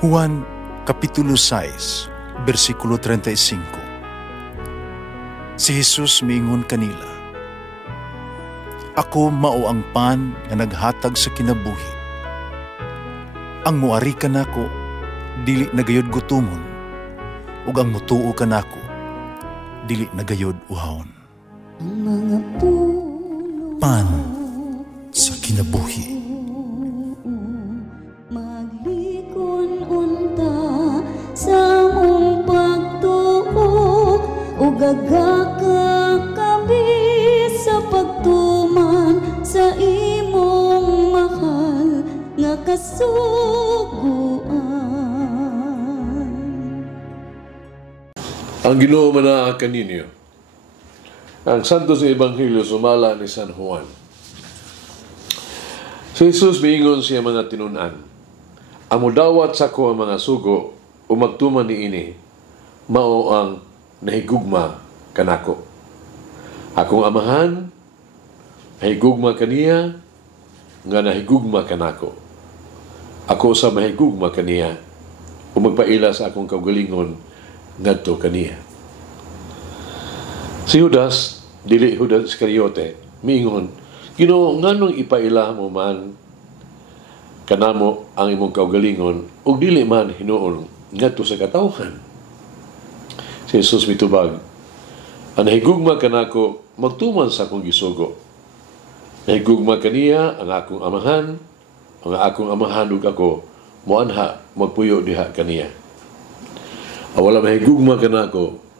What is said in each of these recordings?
Juan Kapitulo 6, versikulo 35. Si Jesus miingon kanila, "Ako mao ang pan nga naghatag sa kinabuhi. Ang muari kanako dili nagayod gutomon, ug ang mutuo kanako dili nagayod uhawon." Ang mga Pan sa kinabuhi. maglikon unta sa mong pagtuo ug gagakabi sa pagtuman sa imong mahal nga kasuguan. Ang Ginoo manaa kaninyo. Ang Santo sa Ebanghelyo sumala ni San Juan. Si Jesus miingon siya mga tinunan, "Ang mudawat sa ko ang mga sugo o magtuman ni ini, mao ang nahigugma kanako. Akong amahan, nahigugma kaniya, nga nahigugma kanako. Ako sa mahigugma kaniya, o magpaila sa akong kaugalingon, ngadto kaniya." Si Judas, dili Judas Iscariote, miingon, "Ginoo, nganong ipaila mo man kanamo ang imong kaugalingon ug dili man hinuon ngadto sa katawhan?" Si Jesus mitubag, "Ang nahigugma kanako magtuman sa akong gisugo. Nahigugma kaniya ang akong amahan, ang akong amahan ug ako moanha magpuyo diha kaniya. Aw wala mahigugma kanako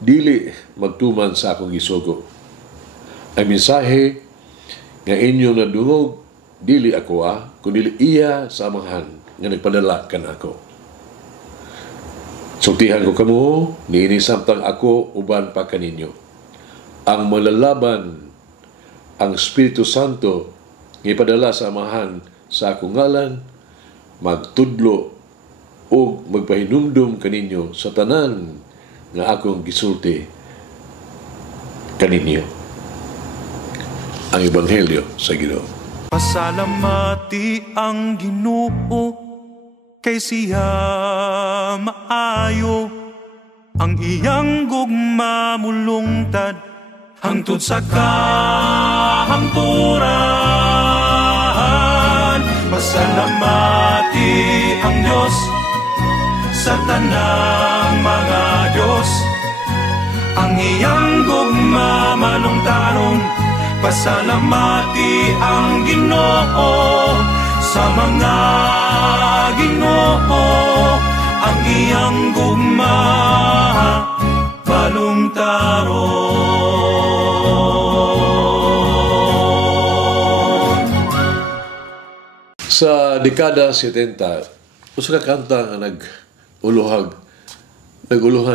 dili magtuman sa akong gisugo. Ang mensahe nga inyong nadungog, dili ako kundi iya sa amahan nga nagpadala kanako. Sultihan ko kamo, niini samtang ako uban pa kaninyo. Ang malalaban ang Espiritu Santo nga ipadala sa amahan sa akong ngalan, magtudlo o magpahinumdum kaninyo sa tanan nga akong gisulti kaninyo." Ang Ebanghelyo sa Ginoo. Pasalamati ang Ginoo kay siya maayo, ang iyang gugma mulungtad hangtod sa kahangturan. Pasalamati ang Diyos sa tanang mga Diyos, ang iyang gugma malungtaron. Pasalamati ang Ginoo sa mga Ginoo, ang iyang gugma malungtaron. Sa dekada 70, usa ka kanta nga naguluhan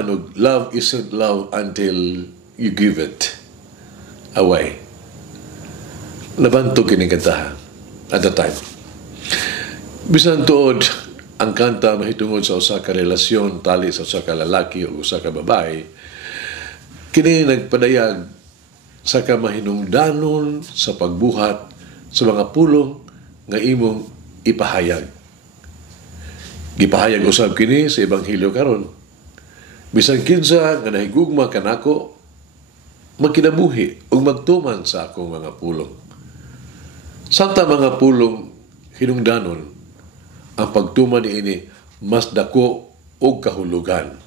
og "Love isn't love until you give it away." Nabantog kining kanta at the time. Bisan tuod ang kanta mahitungod sa usa ka relasyon tali sa usa ka lalaki o usa ka babae, kini nagpadayag sa kamahinungdanon sa pagbuhat sa mga pulong nga imong ipahayag. Gipahayag usab kini sa Ebanghelyo karon. Bisan kinsa nga nahigugma kanako, magkinabuhi ug magtuman sa akong mga pulong. Samta mga pulong hinungdanon, ang pagtuman niini mas dako og kahulugan.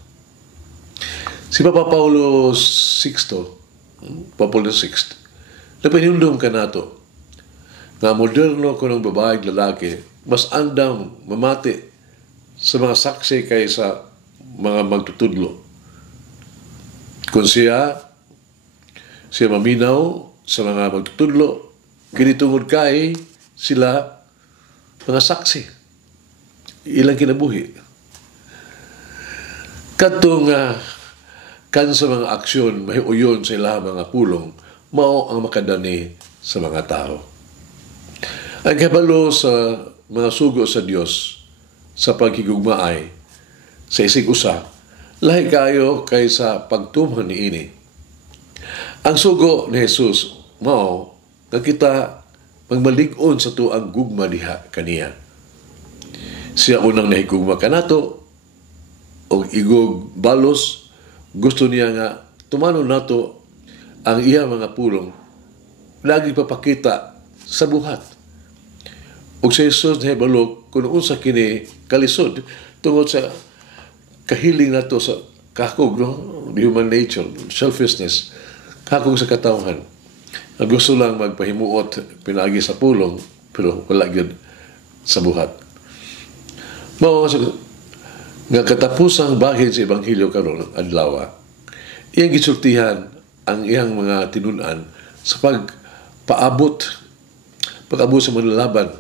Si Papa Paulo VI, napahinumdum ka nato nga moderno kunong babae lalaki mas andam mamati sa mga saksi kaysa mga magtutudlo. Kung siya maminaw sa mga magtutudlo, kinitungod kay sila mga saksi. Ilang kinabuhi. Katong kan sa mga aksyon, may uyon sa ilang mga pulong, mao ang makadani sa mga tao. Ang kabalo sa mga sugo sa Dios sa paghigugmaay sa isig usa, lahi kayo kaysa pagtuman niini. Ang sugo ni Jesus mao nga kita magmalig-on sa tuang gugma diha kaniya. Siya unang nahigugma kanato o igog balos, gusto niya nga tumanon nato ang iya mga pulong lagi papakita sa buhat. Ug sa Jesus nahibalo kung unsa kini kalisod tungod sa kahiling nato sa kakog, no? Human nature, selfishness, kakog sa katawhan. Ang gusto lang magpahimuot pinaagi sa pulong pero wala gyud sa buhat. Mao nga katapusang bahid sa ebanghelyo karon adlaw, iyang gisultihan ang iyang mga tinun-an sa pag-abot sa manlalaban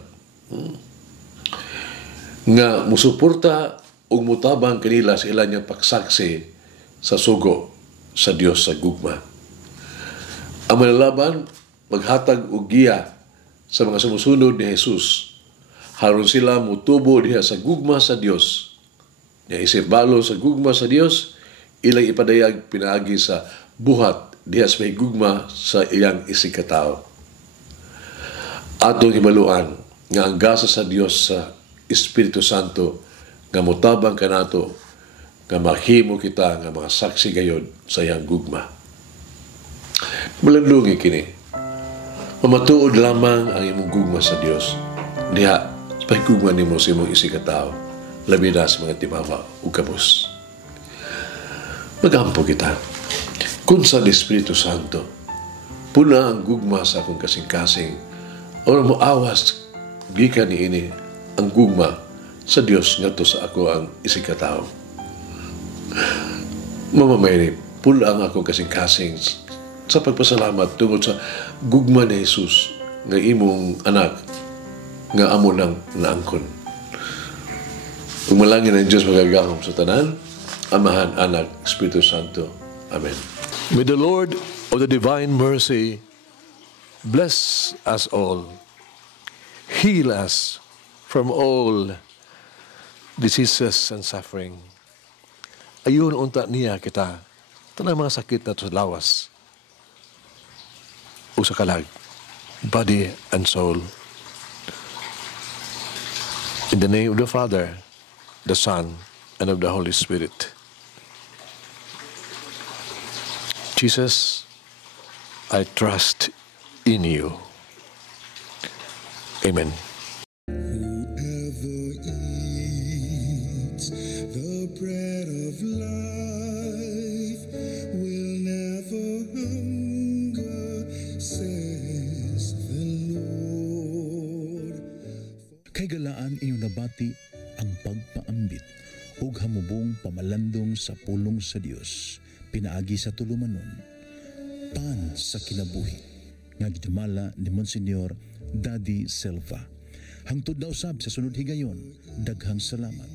nga musuporta ug mutabang kanila sa ilang niyang pagsaksi sa sugo sa Dios sa gugma. Ang manlalaban maghatag og giya sa mga sumusunod ni Jesus haron sila mutubo diha sa gugma sa Dios. Nya isip balo sa gugma sa Dios, ilang ipadayag pinaagi sa buhat diha sa may gugma sa iyang isikataw. Atong hibaluan nga ang gasa sa Dios sa Espiritu Santo nga mutabang kanato nga mahimo kita nga mga saksi gayod sa iyang gugma. Malandungi kini. Mamatuod lamang ang imong gugma sa Dios. Diha, sa pagugma nimo sa imong isikataw, labi na sa mga timawa ug kabus. Magampo kita. Kung sa Espiritu Santo, puna ang gugma sa akong kasing-kasing o mo awas gikan ni ini ang gugma sa Dios ngadto sa ako ang isikataw. Mamamayri, pula ang akong kasing-kasing sa pagpasalamat tungod sa gugma ni Jesus nga imong anak nga amo nang naangkon. Umalangin ang Diyos magagahom sa tanan, Amahan, Anak, Espiritu Santo. Amen. May the Lord of the divine mercy bless us all, heal us from all diseases and suffering. Ayun unta niya kita, tanang mga sakit na sa lawas o sa kalag, body and soul. In the name of the Father, the Son, and of the Holy Spirit. Jesus, I trust in you. Amen. Whoever eats the bread of life will never hunger, says the Lord. Kay galaan inyong nabati ang pagpaambit ug hamubong pamalandong sa pulong sa Dios pinaagi sa tulumanon pan sa kinabuhi nga gidumala ni Monsignor Daddy Silva. Hangtod na usab sa sunod higayon, daghang salamat.